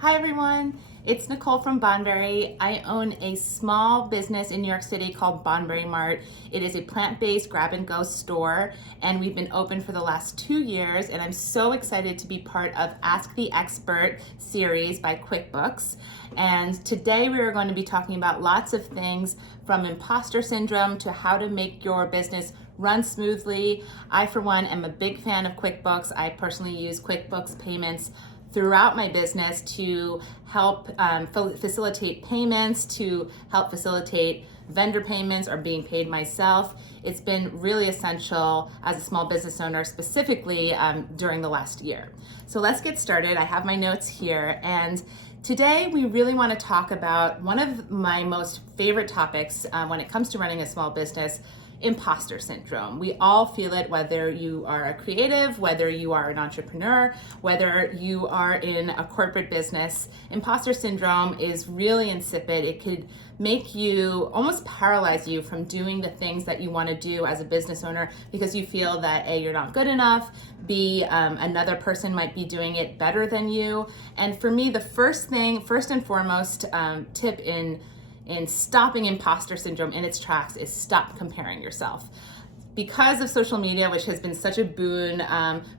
Hi everyone, it's Nicole from Bonberi. I own a small business in New York City called Bonberi Mart. It is a plant-based grab-and-go store, and we've been open for the last 2 years, and I'm so excited to be part of Ask the Expert series by QuickBooks. And today we are going to be talking about lots of things from imposter syndrome to how to make your business run smoothly. I, for one, am a big fan of QuickBooks. I personally use QuickBooks Payments throughout my business to help facilitate payments, to help facilitate vendor payments or being paid myself. It's been really essential as a small business owner, specifically during the last year. So let's get started. I have my notes here, and today we really want to talk about one of my most favorite topics when it comes to running a small business: imposter syndrome. We all feel it, whether you are a creative, whether you are an entrepreneur, whether you are in a corporate business. Imposter syndrome is really insipid. It could make you, almost paralyze you from doing the things that you want to do as a business owner, because you feel that A, you're not good enough, B, another person might be doing it better than you. And for me, the first and foremost tip in stopping imposter syndrome in its tracks is stop comparing yourself. Because of social media, which has been such a boon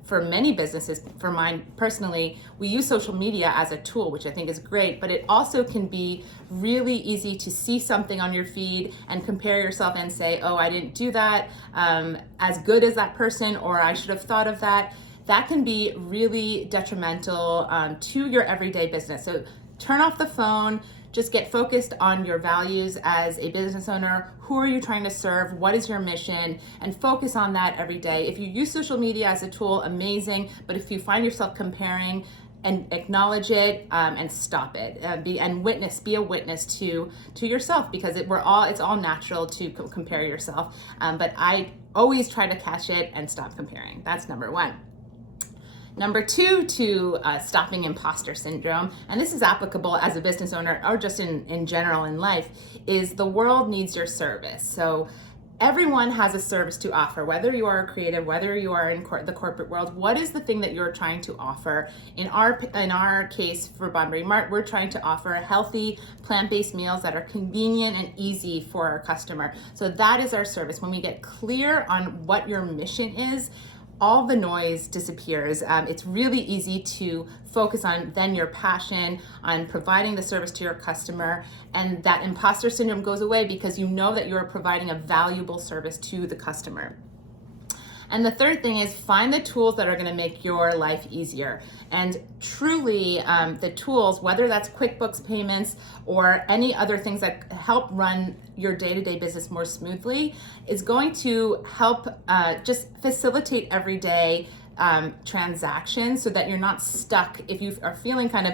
for many businesses, for mine personally, we use social media as a tool, which I think is great, but it also can be really easy to see something on your feed and compare yourself and say, oh, I didn't do that as good as that person, or I should have thought of that. That can be really detrimental to your everyday business. So turn off the phone. Just get focused on your values as a business owner. Who are you trying to serve? What is your mission? And focus on that every day. If you use social media as a tool, amazing. But if you find yourself comparing, and acknowledge it and stop it. Be a witness to yourself, because it's all natural to compare yourself. But I always try to catch it and stop comparing. That's number one. Number two to stopping imposter syndrome, and this is applicable as a business owner or just in general in life, is the world needs your service. So everyone has a service to offer, whether you are a creative, whether you are in the corporate world. What is the thing that you're trying to offer? In our case for Bonberi Mart, we're trying to offer healthy, plant-based meals that are convenient and easy for our customer. So that is our service. When we get clear on what your mission is, all the noise disappears. It's really easy to focus on then your passion, on providing the service to your customer, and that imposter syndrome goes away because you know that you're providing a valuable service to the customer. And the third thing is find the tools that are going to make your life easier. And truly, the tools, whether that's QuickBooks Payments or any other things that help run your day-to-day business more smoothly, is going to help just facilitate everyday transactions, so that you're not stuck. If you are feeling kind of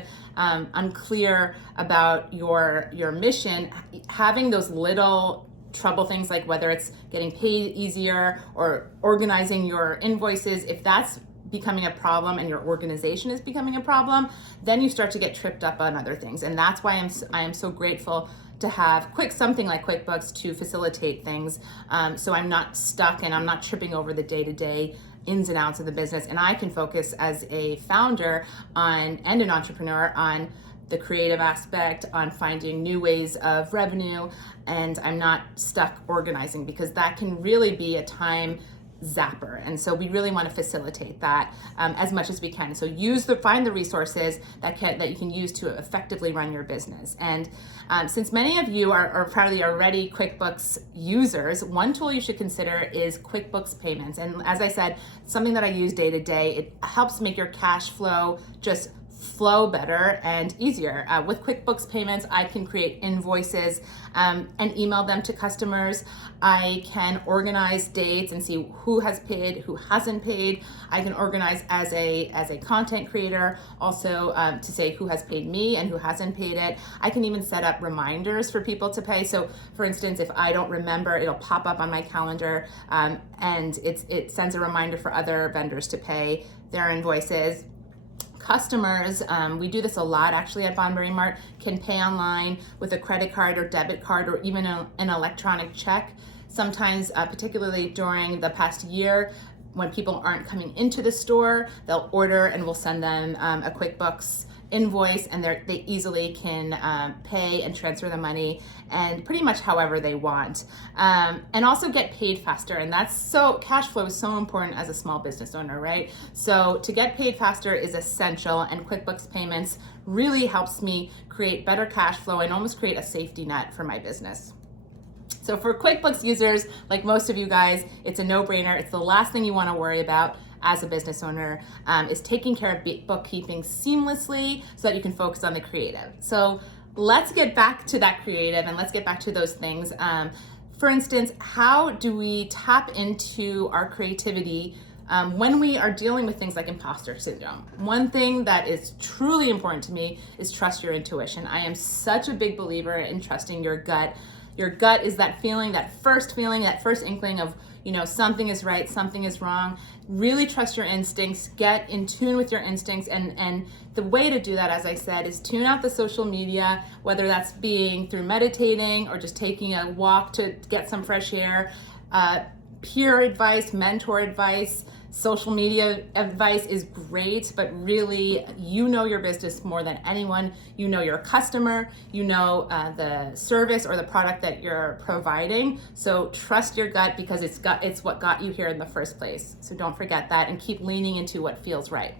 unclear about your mission, having those little trouble things, like whether it's getting paid easier or organizing your invoices, if that's becoming a problem and your organization is becoming a problem, then you start to get tripped up on other things. And that's why I am so grateful to have something like QuickBooks to facilitate things, so I'm not stuck and I'm not tripping over the day-to-day ins and outs of the business, and I can focus as a founder and an entrepreneur on the creative aspect, on finding new ways of revenue, and I'm not stuck organizing, because that can really be a time zapper. And so we really want to facilitate that as much as we can. So find the resources that you can use to effectively run your business. And since many of you are probably already QuickBooks users, one tool you should consider is QuickBooks Payments. And as I said, something that I use day to day. It helps make your cash flow just flow better and easier. With QuickBooks Payments, I can create invoices and email them to customers. I can organize dates and see who has paid, who hasn't paid. I can organize as a content creator also to say who has paid me and who hasn't paid it. I can even set up reminders for people to pay. So for instance, if I don't remember, it'll pop up on my calendar and it sends a reminder for other vendors to pay their invoices. Customers, we do this a lot actually at Bonberi Mart, can pay online with a credit card or debit card or even an electronic check. Sometimes, particularly during the past year, when people aren't coming into the store, they'll order and we'll send them a QuickBooks invoice, and they easily can pay and transfer the money and pretty much however they want. And also get paid faster. And cash flow is so important as a small business owner, right? So to get paid faster is essential, and QuickBooks Payments really helps me create better cash flow and almost create a safety net for my business. So for QuickBooks users, like most of you guys, it's a no-brainer. It's the last thing you want to worry about as a business owner, is taking care of bookkeeping seamlessly so that you can focus on the creative. So let's get back to that creative and let's get back to those things. For instance, how do we tap into our creativity when we are dealing with things like imposter syndrome? One thing that is truly important to me is trust your intuition. I am such a big believer in trusting your gut. Your gut is that feeling, that first inkling of, something is right, something is wrong. Really trust your instincts, get in tune with your instincts. And the way to do that, as I said, is tune out the social media, whether that's being through meditating or just taking a walk to get some fresh air. Peer advice, mentor advice, social media advice is great, but really, you know your business more than anyone. You know your customer, you know the service or the product that you're providing. So trust your gut, because it's what got you here in the first place. So don't forget that, and keep leaning into what feels right.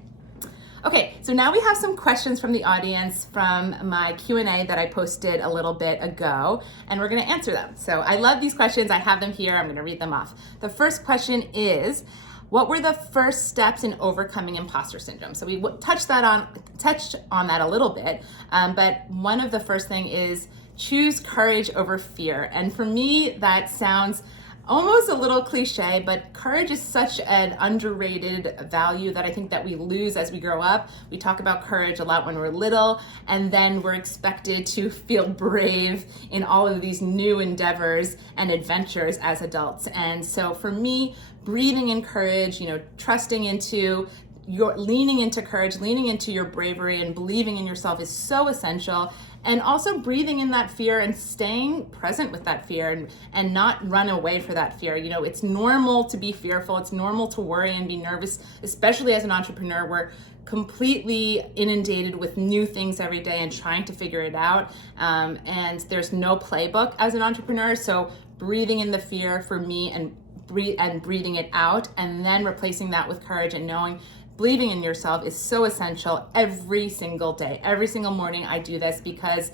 Okay, so now we have some questions from the audience from my Q&A that I posted a little bit ago, and we're gonna answer them. So I love these questions, I have them here, I'm gonna read them off. The first question is, what were the first steps in overcoming imposter syndrome? So we touched on that a little bit, but one of the first thing is choose courage over fear. And for me, that sounds almost a little cliche, but courage is such an underrated value that I think that we lose as we grow up. We talk about courage a lot when we're little, and then we're expected to feel brave in all of these new endeavors and adventures as adults. And so for me, breathing in courage, trusting into leaning into courage, leaning into your bravery and believing in yourself is so essential. And also breathing in that fear and staying present with that fear and not run away for that fear. It's normal to be fearful. It's normal to worry and be nervous, especially as an entrepreneur. We're completely inundated with new things every day and trying to figure it out. And there's no playbook as an entrepreneur. So breathing in the fear for me and breathing it out, and then replacing that with courage and believing in yourself is so essential every single day. Every single morning I do this, because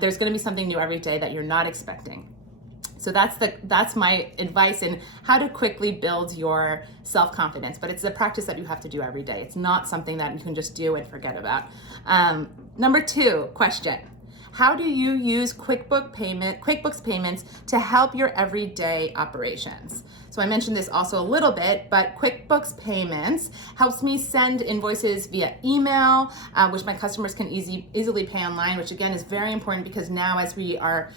there's gonna be something new every day that you're not expecting. So that's my advice in how to quickly build your self-confidence, but it's a practice that you have to do every day. It's not something that you can just do and forget about. Number 2 question. How do you use QuickBooks Payments to help your everyday operations? So I mentioned this also a little bit, but QuickBooks Payments helps me send invoices via email, which my customers can easily pay online, which again is very important, because now as we are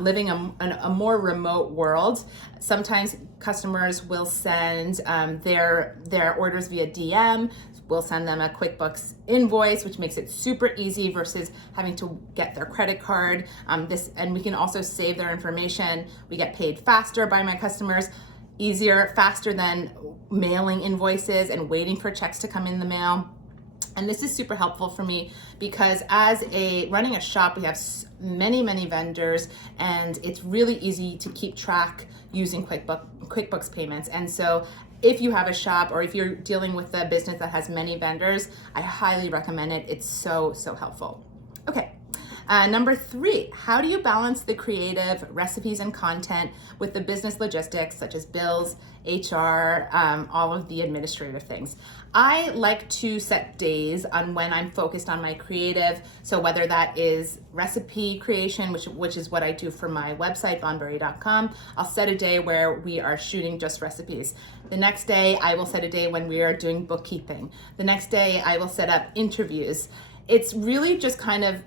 living a more remote world, sometimes customers will send their orders via DM. We'll send them a QuickBooks invoice, which makes it super easy versus having to get their credit card. And we can also save their information. We get paid faster by my customers, faster than mailing invoices and waiting for checks to come in the mail. And this is super helpful for me, because running a shop, we have many vendors, and it's really easy to keep track using QuickBooks Payments. And so if you have a shop, or if you're dealing with a business that has many vendors, I highly recommend it. It's so helpful. Okay. Number 3, how do you balance the creative recipes and content with the business logistics, such as bills, HR, all of the administrative things? I like to set days on when I'm focused on my creative. So whether that is recipe creation, which is what I do for my website, bonberi.com, I'll set a day where we are shooting just recipes. The next day, I will set a day when we are doing bookkeeping. The next day, I will set up interviews. It's really just kind of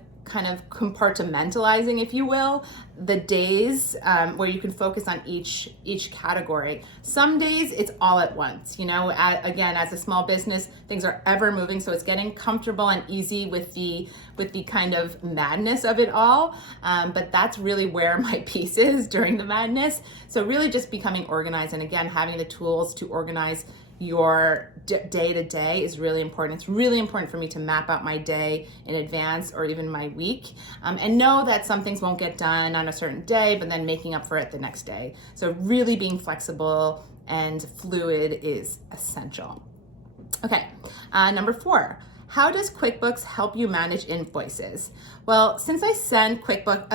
compartmentalizing, if you will, the days where you can focus on each category. Some days it's all at once. Again, as a small business, things are ever moving, so it's getting comfortable and easy with the kind of madness of it all. But that's really where my peace is during the madness. So really just becoming organized, and again, having the tools to organize your day to day is really important. It's really important for me to map out my day in advance or even my week, and know that some things won't get done on a certain day, but then making up for it the next day. So really being flexible and fluid is essential. Okay, number 4. How does QuickBooks help you manage invoices? Well, since I send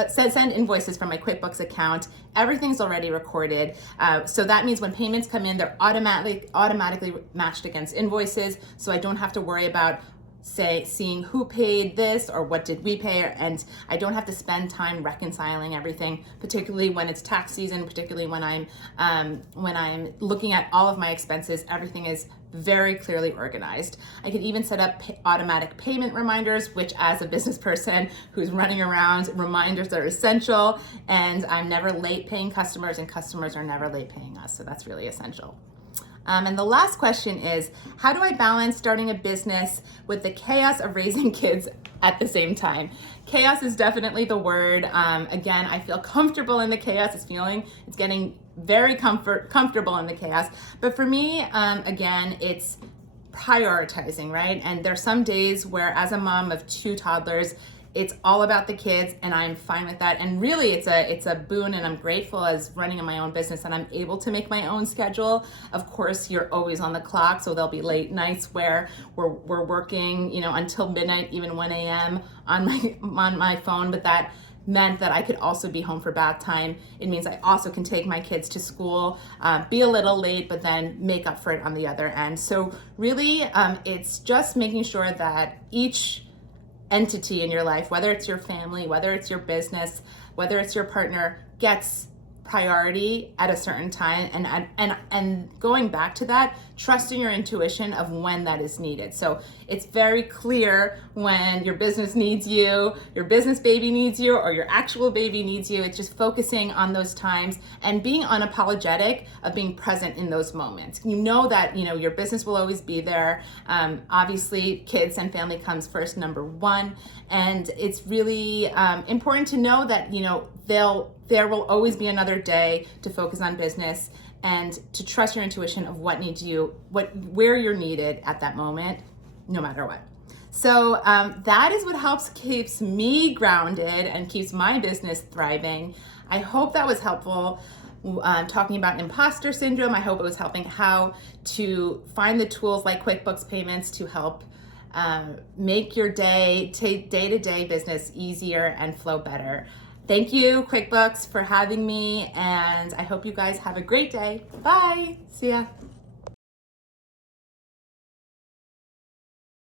send invoices from my QuickBooks account, everything's already recorded. So that means when payments come in, they're automatically matched against invoices. So I don't have to worry about seeing who paid this or what did we pay, and I don't have to spend time reconciling everything, particularly when it's tax season, particularly when I'm looking at all of my expenses. Everything is very clearly organized. I can even set up automatic payment reminders, which as a business person who's running around, reminders are essential, and I'm never late paying customers and customers are never late paying us. So that's really essential. And the last question is, how do I balance starting a business with the chaos of raising kids at the same time? Chaos is definitely the word. Again, I feel comfortable in the chaos. It's getting very comfortable in the chaos. But for me, again, it's prioritizing, right? And there's some days where as a mom of 2 toddlers, it's all about the kids, and I'm fine with that. And really, it's a boon, and I'm grateful as running my own business and I'm able to make my own schedule. Of course, you're always on the clock, so there'll be late nights where we're working, until midnight, even 1 a.m. on my phone. But that meant that I could also be home for bath time. It means I also can take my kids to school, be a little late, but then make up for it on the other end. So really, it's just making sure that each entity in your life, whether it's your family, whether it's your business, whether it's your partner, gets priority at a certain time, and going back to that, trusting your intuition of when that is needed. So it's very clear when your business needs you, your business baby needs you, or your actual baby needs you. It's just focusing on those times and being unapologetic of being present in those moments. You know that your business will always be there. Obviously, kids and family comes first, number 1, and it's really important to know that there will always be another day to focus on business and to trust your intuition of what needs you, where you're needed at that moment, no matter what. So that is what keeps me grounded and keeps my business thriving. I hope that was helpful. Talking about imposter syndrome, I hope it was helping how to find the tools like QuickBooks Payments to help make your day-to-day business easier and flow better. Thank you, QuickBooks, for having me, and I hope you guys have a great day. Bye. See ya.